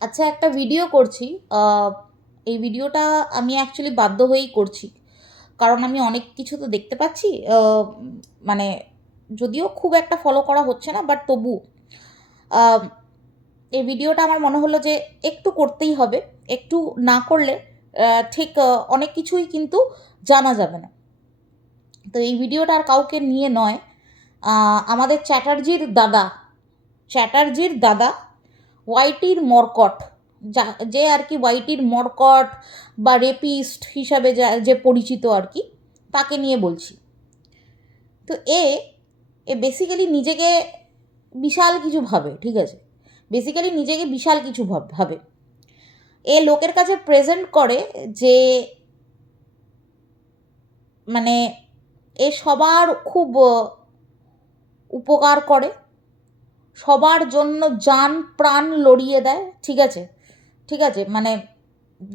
আচ্ছা, একটা ভিডিও করছি। এই ভিডিওটা আমি অ্যাকচুয়ালি বাধ্য হয়েই করছি। কারণ আমি অনেক কিছু তো দেখতে পাচ্ছি। মানে যদিও খুব একটা ফলো করা হচ্ছে না, বাট তবু আ এই ভিডিওটা আমার মনে হলো যে একটু করতেই হবে। একটু না করলে ঠিক অনেক কিছুই কিন্তু জানা যাবে না। তো এই ভিডিওটা আর কাউকে নিয়ে নয়। আমাদের চ্যাটার্জির দাদা ওয়াইটির মর্কট, যে আর কি ওয়াইটির মর্কট বা রেপিস্ট হিসাবে যে পরিচিত আর কি, তাকে নিয়ে বলছি। তো এ এ বেসিক্যালি নিজেকে বিশাল কিছু ভাবে, ঠিক আছে? বেসিক্যালি নিজেকে বিশাল কিছু ভাবে। এ লোকের কাছে প্রেজেন্ট করে যে মানে এ সবার খুব উপকার করে, সবার জন্য জান প্রাণ লড়িয়ে দেয়, ঠিক আছে? ঠিক আছে, মানে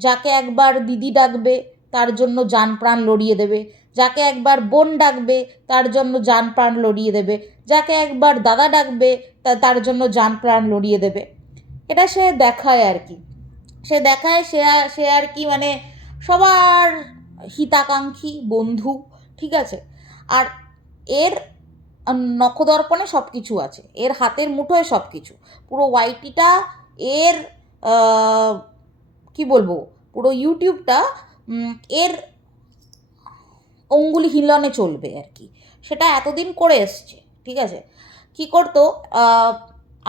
যাকে একবার দিদি ডাকবে তার জন্য জান প্রাণ লড়িয়ে দেবে, যাকে একবার বোন ডাকবে তার জন্য জান প্রাণ লড়িয়ে দেবে, যাকে একবার দাদা ডাকবে তার জন্য জান প্রাণ লড়িয়ে দেবে। এটা সে দেখায় আর কি। সে আর কি মানে সবার হিতাকাঙ্ক্ষী বন্ধু, ঠিক আছে? আর এর নখদর্পণে সব কিছু আছে, এর হাতের মুঠোয় সব কিছু। পুরো ওয়াইটিটা এর কি বলবো, পুরো ইউটিউবটা এর অঙ্গুলি হিলনে চলবে আর কি। সেটা এতদিন করে এসছে, ঠিক আছে? কি করতো,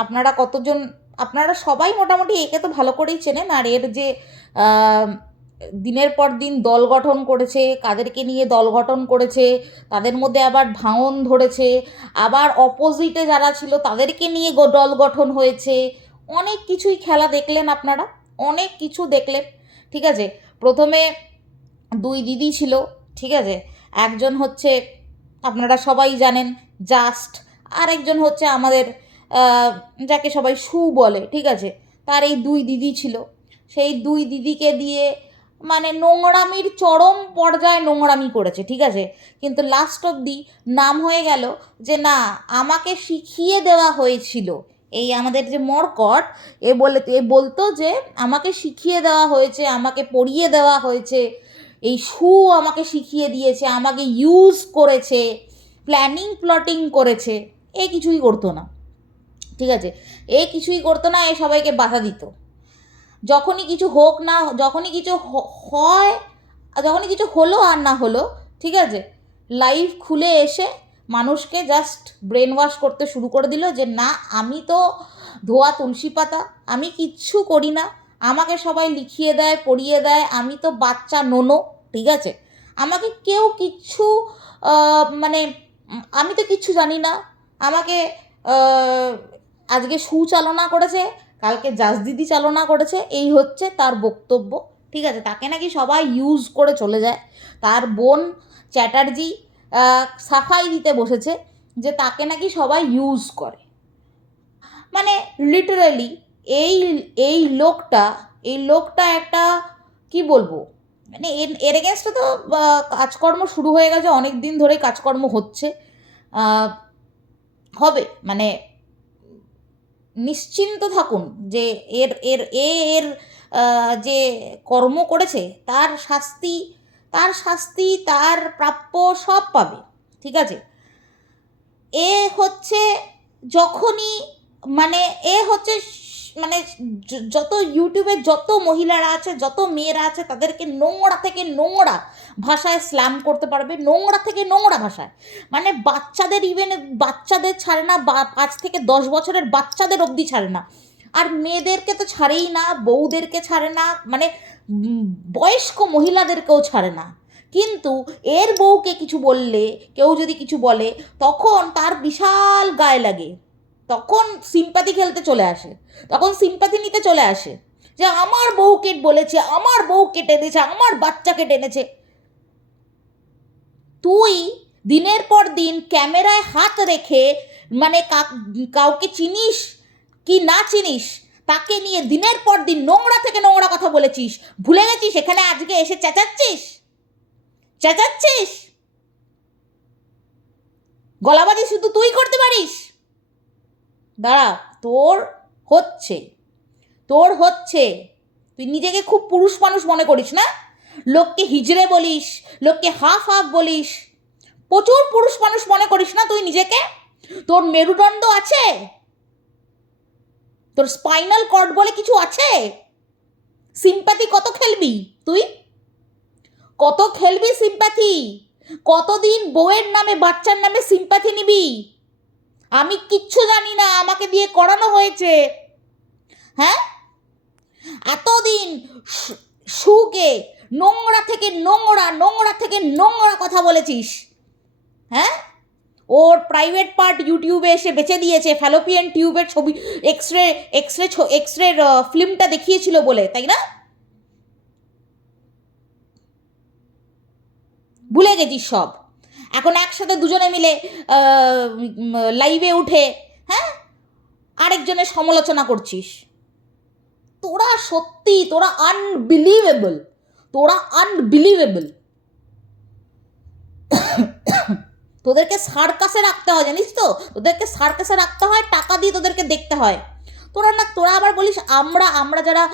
আপনারা কতজন, আপনারা সবাই মোটামুটি একে তো ভালো করেই চেনেন। আর এর যে দিনের পর দিন দল গঠন করেছে, কাদেরকে নিয়ে দল গঠন করেছে, তাদের মধ্যে আবার ভাঙন ধরেছে, আবার অপোজিটে যারা ছিল তাদেরকে নিয়ে দল গঠন হয়েছে, অনেক কিছুই খেলা দেখলেন আপনারা, অনেক কিছু দেখলেন, ঠিক আছে? প্রথমে দুই দিদি ছিল, ঠিক আছে? একজন হচ্ছে আপনারা সবাই জানেন জাস্ট, আর একজন হচ্ছে আমাদের যাকে সবাই সু বলে, ঠিক আছে? তার এই দুই দিদি ছিল। সেই দুই দিদিকে দিয়ে মানে নোংরামির চরম পর্যায়ে নোংরামি করেছে, ঠিক আছে? কিন্তু লাস্ট অবধি নাম হয়ে গেল যে না, আমাকে শিখিয়ে দেওয়া হয়েছিল। এই আমাদের যে মর্কট, এ বলতো যে আমাকে শিখিয়ে দেওয়া হয়েছে, আমাকে পড়িয়ে দেওয়া হয়েছে, এই শু আমাকে শিখিয়ে দিয়েছে, আমাকে ইউজ করেছে, প্ল্যানিং প্লটিং করেছে। এ কিছুই করতো না, ঠিক আছে? এ কিছুই করতো না, এ সবাইকে বাধা দিত। যখনই কিছু হোক না, যখনই কিছু হয়, যখনই কিছু হলো আর না হলো, ঠিক আছে, লাইভ খুলে এসে মানুষকে জাস্ট ব্রেন ওয়াশ করতে শুরু করে দিল যে না, আমি তো ধোয়া তুলসী পাতা, আমি কিচ্ছু করি না, আমাকে সবাই লিখিয়ে দেয়, পড়িয়ে দেয়, আমি তো বাচ্চা নোনো, ঠিক আছে? আমাকে কেউ কিচ্ছু মানে আমি তো কিচ্ছু জানি না। আমাকে আজকে সুচালনা করেছে, কালকে জাস দিদি চালনা করেছে, এই হচ্ছে তার বক্তব্য, ঠিক আছে? তাকে নাকি সবাই ইউজ করে চলে যায়। তার বোন চ্যাটার্জি সাফাই দিতে বসেছে যে তাকে নাকি সবাই ইউজ করে। মানে লিটারালি এই এই লোকটা এই লোকটা একটা কি বলবো, মানে এর এগেনস্টে তো কাজকর্ম শুরু হয়ে গেছে, অনেক দিন ধরেই কাজকর্ম হচ্ছে, হবে, মানে নিশ্চিন্ত থাকুন যে এর এর এ এর যে কর্ম করেছে তার শাস্তি তার প্রাপ্য সব পাবে, ঠিক আছে? এ হচ্ছে যখনই মানে এ হচ্ছে মানে যত ইউটিউবে যত মহিলারা আছে, যত মেয়েরা আছে, তাদেরকে নোংরা থেকে নোংরা ভাষায় স্ল্যাম করতে পারবে, নোংরা থেকে নোংরা ভাষায়। মানে বাচ্চাদের, ইভেন বাচ্চাদের ছাড়ে না, 5 থেকে 10 বছরের বাচ্চাদের অবধি ছাড়ে না। আর মেয়েদেরকে তো ছাড়েই না, বউদেরকে ছাড়ে না, মানে বয়স্ক মহিলাদেরকেও ছাড়ে না। কিন্তু এর বউকে কিছু বললে, কেউ যদি কিছু বলে, তখন তার বিশাল গায়ে লাগে, তখন সিম্প্যাথি খেলতে চলে আসে, তখন সিম্প্যাথি নিতে চলে আসে যে আমার বউকে বলেছে, আমার বউকে টেনেছে, আমার বাচ্চাকে টেনেছে। তুই দিনের পর দিন ক্যামেরায় হাত রেখে মানে কাউকে চিনিস কি না চিনিস, তাকে নিয়ে দিনের পর দিন নোংরা থেকে নোংরা কথা বলেছিস, ভুলে গেছিস এখানে আজকে এসে চেঁচাচ্ছিস? চেঁচাচ্ছিস? গলাবাজি শুধু তুই করতে পারিস? দাঁড়া, তোর হচ্ছে, তোর হচ্ছে, তুই নিজেকে খুব পুরুষ মানুষ মনে করিস না, লোককে হিজড়ে বলিস, লোককে হাফ হাফ বলিস, প্রচুর পুরুষ মানুষ মনে করিস না তুই নিজেকে? তোর মেরুদণ্ড আছে? তোর স্পাইনাল কর্ড বলে কিছু আছে? সিম্প্যাথি কত খেলবি তুই? কত খেলবি সিম্প্যাথি? কতদিন বউয়ের নামে বাচ্চার নামে সিম্প্যাথি নিবি? আমি কিচ্ছু জানি না, আমাকে দিয়ে করানো হয়েছে। হ্যাঁ, এতদিন সুকে নোংরা থেকে নোংরা, নোংরা থেকে নোংরা কথা বলেছিস। হ্যাঁ, ওর প্রাইভেট পার্ট ইউটিউবে এসে বেচে দিয়েছে, ফ্যালোপিয়ান টিউবের ছবি, এক্সরে এক্সরে এক্সরের ফিল্মটা দেখিয়েছিল বলে, তাই না? ভুলে গেছিস সব। এখন একসাথে দুজনে মিলে লাইভে উঠে, হ্যাঁ, আরেকজনের সমালোচনা করছিস। তোরা সত্যি, তোরা আনবিলিভেবল, তোরা আনবিলিভেবল। তোদেরকে সার্কাসে রাখতে হয়, জানিস তো? তোদেরকে সার্কাসে রাখতে হয়, টাকা দিয়ে তোদেরকে দেখতে হয়। তোরা আবার বলিস আমরা যারা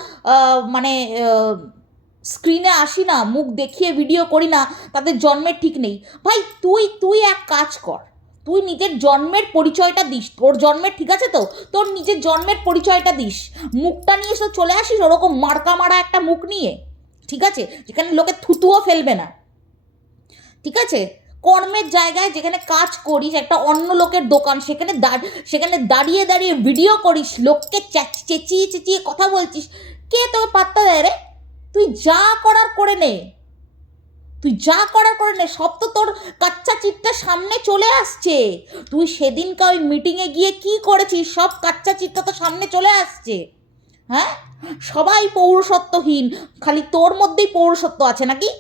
মানে স্ক্রিনে আসি না, মুখ দেখিয়ে ভিডিও করি না, তাদের জন্মের ঠিক নেই। ভাই তুই এক কাজ কর, তুই নিজের জন্মের পরিচয়টা দিস। তোর জন্মের ঠিক আছে তো? তোর নিজের জন্মের পরিচয়টা দিস। মুখটা নিয়ে এসে চলে আসিস ওরকম মার্কা মারা একটা মুখ নিয়ে, ঠিক আছে, যেখানে লোকে থুতুও ফেলবে না, ঠিক আছে? কর্মের জায়গায় যেখানে কাজ করিস, একটা অন্য লোকের দোকান, সেখানে দাঁড়িয়ে দাঁড়িয়ে ভিডিও করিস, লোককে চেঁচিয়ে চেঁচিয়ে কথা বলছিস, কে তোকে পাত্তা দেয় রে? তুই যা করার করে নে, তুই যা করার করে নে, সব তো তোর কাচ্চা চিটটা সামনে চলে আসছে। তুই সেদিনকে ওই মিটিংয়ে গিয়ে কি করেছিস, সব কাচ্চা চিটটা তো সামনে চলে আসছে। হ্যাঁ, সবাই পৌরসত্বহীন, খালি তোর মধ্যেই পৌরসত্ব আছে নাকি?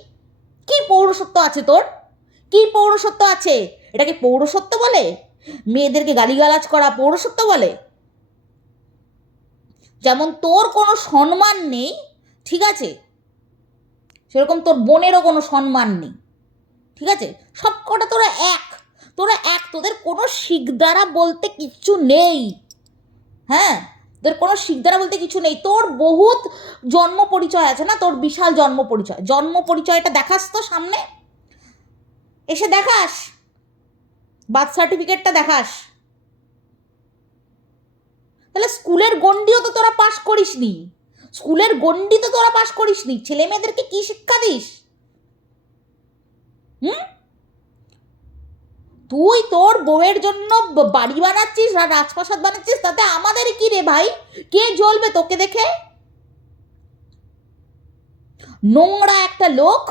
কি পৌরসত্ব আছে তোর? কি পৌরসত্ব আছে? এটাকে পৌরসত্ব বলে? মেয়েদেরকে গালিগালাজ করা পৌরসত্ব বলে? যেমন তোর কোনো সম্মান নেই, ঠিক আছে, সেরকম তোর বোনেরও কোনো সম্মান নেই, ঠিক আছে? সব কটা তোরা এক, তোদের কোনো শিকদারা বলতে কিচ্ছু নেই। হ্যাঁ, তোর কোনো শিকদারা বলতে কিছু নেই। তোর বহুত জন্ম পরিচয় আছে না, তোর বিশাল জন্ম পরিচয়টা দেখাস তো সামনে, এসে দেখাস, বার্থ সার্টিফিকেটটা দেখাস। তাহলে স্কুলের গণ্ডিও তো তোরা পাস করিসনি, স্কুলের গণ্ডি তো তোরা পাস করিসনি, ছেলে মেয়েদেরকে কি শিক্ষা দিস? তুই তোর বউয়ের জন্য বাড়ি বানাচ্ছিস আর রাজপ্রাসাদ বানাচ্ছিস, তাতে আমাদের কি রে ভাই? কে জ্বলবে তোকে দেখে? নোংরা একটা লোক,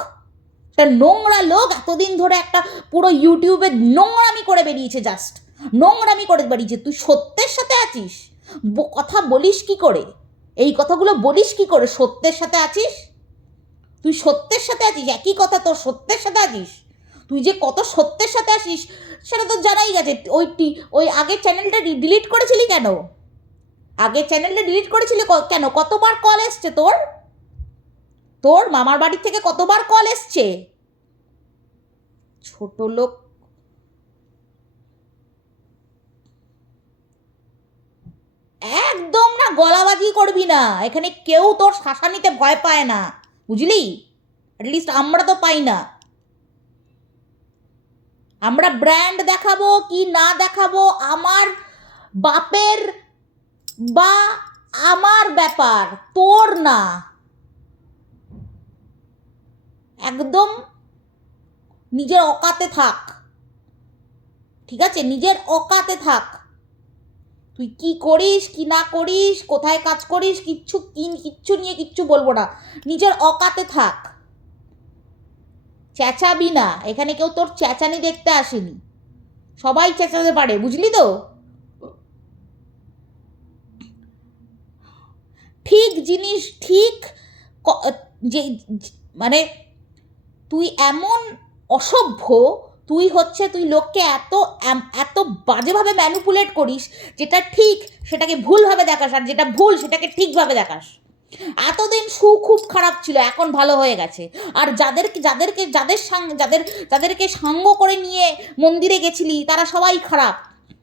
এতদিন ধরে একটা পুরো ইউটিউবে নোংরামি করে বেরিয়েছে, জাস্ট নোংরামি করে বেরিয়েছে। তুই সত্যের সাথে আছিস? কথা বলিস কি করে? এই কথাগুলো বলিস কি করে? সত্যের সাথে আছিস? তুই সত্যের সাথে আছিস, একই কথা তোর সত্যের সাথে আছিস। তুই যে কত সত্যের সাথে আসিস সেটা তো জানাই গেছে। ওই আগের চ্যানেলটা ডিলিট করেছিলি কেন? কেন? কতবার কল এসছে তোর মামার বাড়ি থেকে কতবার কল এসছে? ছোট লোক। একদম না, গলাবাজি করবি না, এখানে কেউ তোর শাসানিতে ভয় পায় না, বুঝলি? অ্যাটলিস্ট আমরা তো পাই না। আমরা ব্র্যান্ড দেখাবো কি না দেখাবো আমার বাপের বা আমার ব্যাপার, তোর না। একদম নিজের অকাতে থাক, ঠিক আছে? নিজের অকাতে থাক। তুই কি করিস কি না করিস, কোথায় কাজ করিস, কিচ্ছু নিয়ে কিচ্ছু বলবো না, নিজের অকাতে থাক। চেঁচাবি না, এখানে কেউ তোর চেঁচানি দেখতে আসেনি, সবাই চেঁচাতে পারে, বুঝলি তো? ঠিক জিনিস ঠিক, যে মানে তুই এমন অসভ্য, তুই লোককে এত বাজেভাবে ম্যানিপুলেট করিস, যেটা ঠিক সেটাকে ভুলভাবে দেখাস, আর যেটা ভুল সেটাকে ঠিকভাবে দেখাস। এতদিন খুব খারাপ ছিল, এখন ভালো হয়ে গেছে। আর যাদেরকে সাঙ্গ করে নিয়ে মন্দিরে গেছিলি, তারা সবাই খারাপ,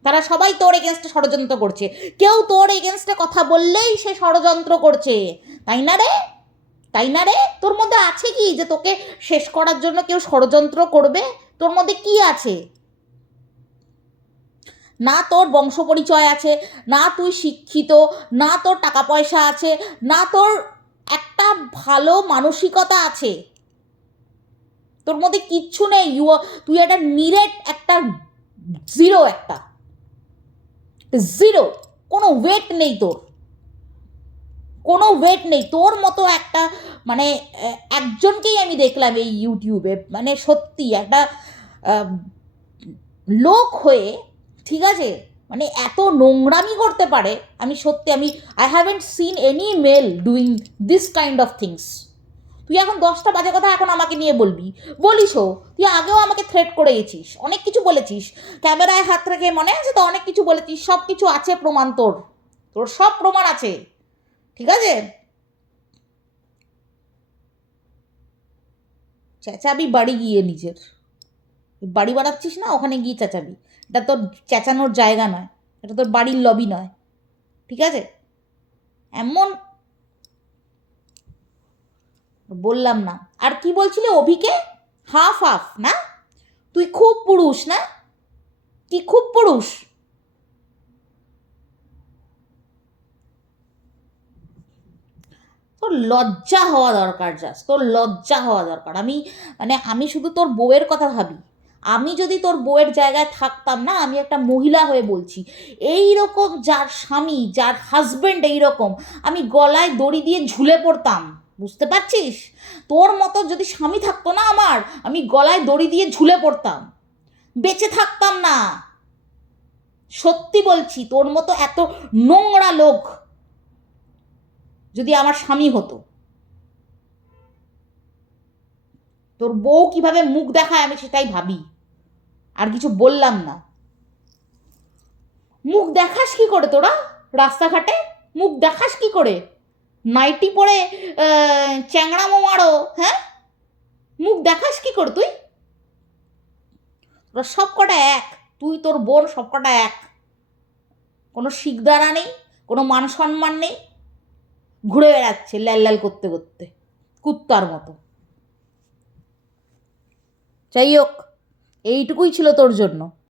তারা সবাই তোর এগেনস্টে ষড়যন্ত্র করছে, কেউ তোর এগেনস্টে কথা বললেই সে ষড়যন্ত্র করছে, তাই না রে? তাই না রে? তোর মধ্যে আছে কি যে তোকে শেষ করার জন্য কেউ ষড়যন্ত্র করবে? তোর মধ্যে কি আছে? না তোর বংশ পরিচয় আছে, না তুই শিক্ষিত, না তোর টাকা পয়সা আছে, না তোর একটা ভালো মানসিকতা আছে, তোর মধ্যে কিচ্ছু নেই। তুই একটা নিরেট একটা জিরো, একটা জিরো, কোনো ওয়েট নেই তোর, কোনো ওয়েট নেই তোর মতো একটা, মানে একজনকেই আমি দেখলাম এই ইউটিউবে, মানে সত্যি একটা লোক হয়ে, ঠিক আছে, মানে এত নোংরামি করতে পারে, আমি সত্যি I haven't seen any male doing this kind of things. তুই এখন 10টা বাজে কথা এখন আমাকে নিয়ে বলিসও, তুই আগেও আমাকে থ্রেট করে গেছিস, অনেক কিছু বলেছিস, ক্যামেরায় হাত রেখে মনে আছে তো, অনেক কিছু বলেছিস, সব কিছু আছে প্রমাণ, তোর তোর সব প্রমাণ আছে, ঠিক আছে? চেঁচাবি বাড়ি গিয়ে নিজের, বাড়ি বাড়াচ্ছিস না, ওখানে গিয়ে চেঁচাবি, এটা তোর চেঁচানোর জায়গা নয়, এটা তোর বাড়ির লবি নয়, ঠিক আছে? এমন বললাম না। আর কি বলছিলে অভিকে? হাফ হাফ না? তুই খুব পুরুষ না? কি খুব পুরুষ? তোর লজ্জা হওয়া দরকার, জাস্ট তোর লজ্জা হওয়া দরকার। আমি শুধু তোর বউয়ের কথা ভাবি, আমি যদি তোর বউয়ের জায়গায় থাকতাম না, আমি একটা মহিলা হয়ে বলছি, এই রকম যার স্বামী, যার হাজবেন্ড এইরকম, আমি গলায় দড়ি দিয়ে ঝুলে পড়তাম, বুঝতে পারছিস? তোর মতো যদি স্বামী থাকতো না আমার, আমি গলায় দড়ি দিয়ে ঝুলে পড়তাম, বেঁচে থাকতাম না, সত্যি বলছি। তোর মতো এত নোংরা লোক যদি আমার স্বামী হতো, তোর বউ কিভাবে মুখ দেখায় আমি সেটাই ভাবি, আর কিছু বললাম না। মুখ দেখাস কি করে তোরা রাস্তাঘাটে? মুখ দেখাস কি করে? নাইটি পরে চ্যাংড়ামো মারো, হ্যাঁ? মুখ দেখাস কি করে তুই? তোরা সব কটা এক, তুই তোর বোন সব কটা এক, কোনো শিকদারা নেই, কোনো মান সম্মান নেই, ঘুরে বেড়াচ্ছে ল্যাল ল্যাল করতে করতে কুত্তার মতো। যাই হোক, এইটুকুই ছিল তোর জন্য।